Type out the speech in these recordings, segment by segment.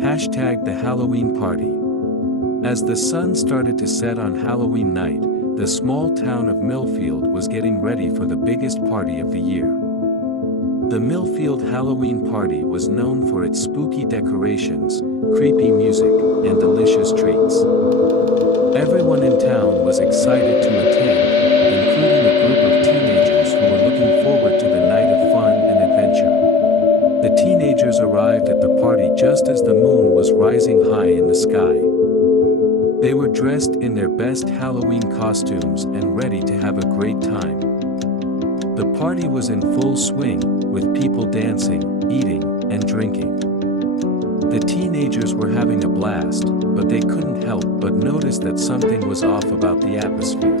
The Halloween Party. As the sun started to set on Halloween night, the small town of Millfield was getting ready for the biggest party of the year. The Millfield Halloween Party was known for its spooky decorations, creepy music, and delicious treats. Everyone in town was excited to attend, including a group of teenagers who were looking forward to the night of fun and adventure. The teenagers arrived at the party just as the moon was rising high in the sky. They were dressed in their best Halloween costumes and ready to have a great time. The party was in full swing, with people dancing, eating, and drinking. The teenagers were having a blast, but they couldn't help but notice that something was off about the atmosphere.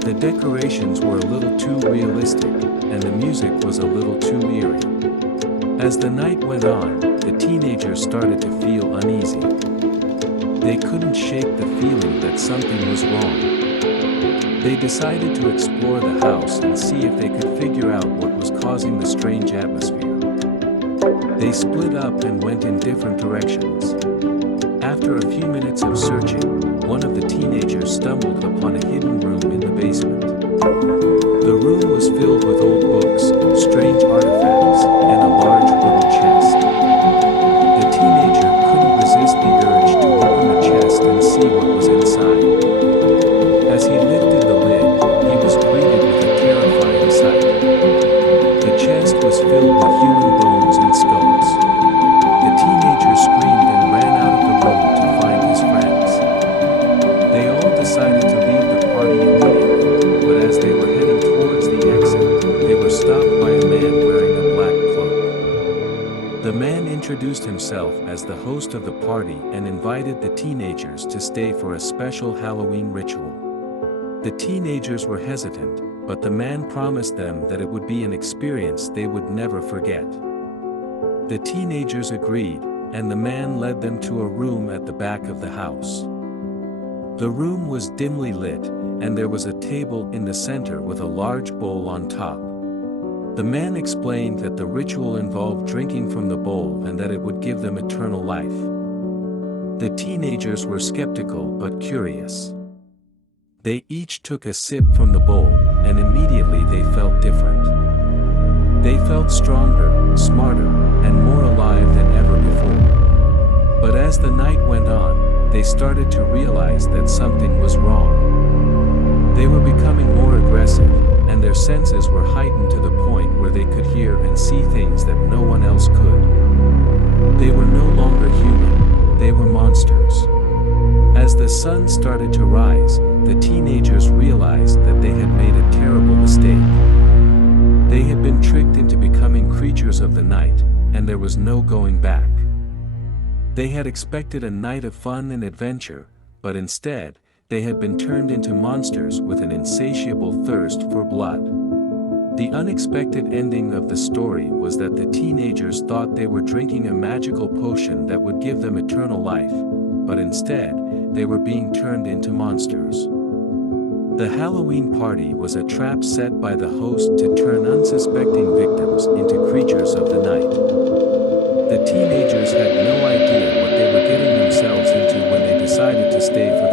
The decorations were a little too realistic, and the music was a little too eerie. As the night went on, the teenagers started to feel uneasy. They couldn't shake the feeling that something was wrong. They decided to explore the house and see if they could figure out what was causing the strange atmosphere. They split up and went in different directions. After a few minutes of searching, one of the teenagers stumbled upon a hidden room in the basement. The room was filled with old books, strange artifacts, and a large wooden chest. The teenager couldn't resist the urge to open the chest and see what was inside. As he lifted the lid, he was greeted with a terrifying sight. The chest was filled with human bones and skulls. The teenager screamed and ran out of the room to find his friends. They all decided to leave the party immediately, but as they were heading towards the exit, they were stopped by a man wearing a black cloak. The man introduced himself as the host of the party and invited the teenagers to stay for a special Halloween ritual. The teenagers were hesitant, but the man promised them that it would be an experience they would never forget. The teenagers agreed, and the man led them to a room at the back of the house. The room was dimly lit, and there was a table in the center with a large bowl on top. The man explained that the ritual involved drinking from the bowl and that it would give them eternal life. The teenagers were skeptical but curious. They each took a sip from the bowl, and immediately they felt different. They felt stronger, smarter, and more alive than ever before. But as the night went on, they started to realize that something was wrong. They were becoming more aggressive, and their senses were heightened to the point where they could hear and see things that no one else could. They were no longer human, they were monsters. As the sun started to rise, the teenagers realized that they had made a terrible mistake. They had been tricked into becoming creatures of the night, and there was no going back. They had expected a night of fun and adventure, but instead, they had been turned into monsters with an insatiable thirst for blood. The unexpected ending of the story was that the teenagers thought they were drinking a magical potion that would give them eternal life, but instead, they were being turned into monsters. The Halloween party was a trap set by the host to turn unsuspecting victims into creatures of the night. The teenagers had no idea what they were getting themselves into when they decided to stay for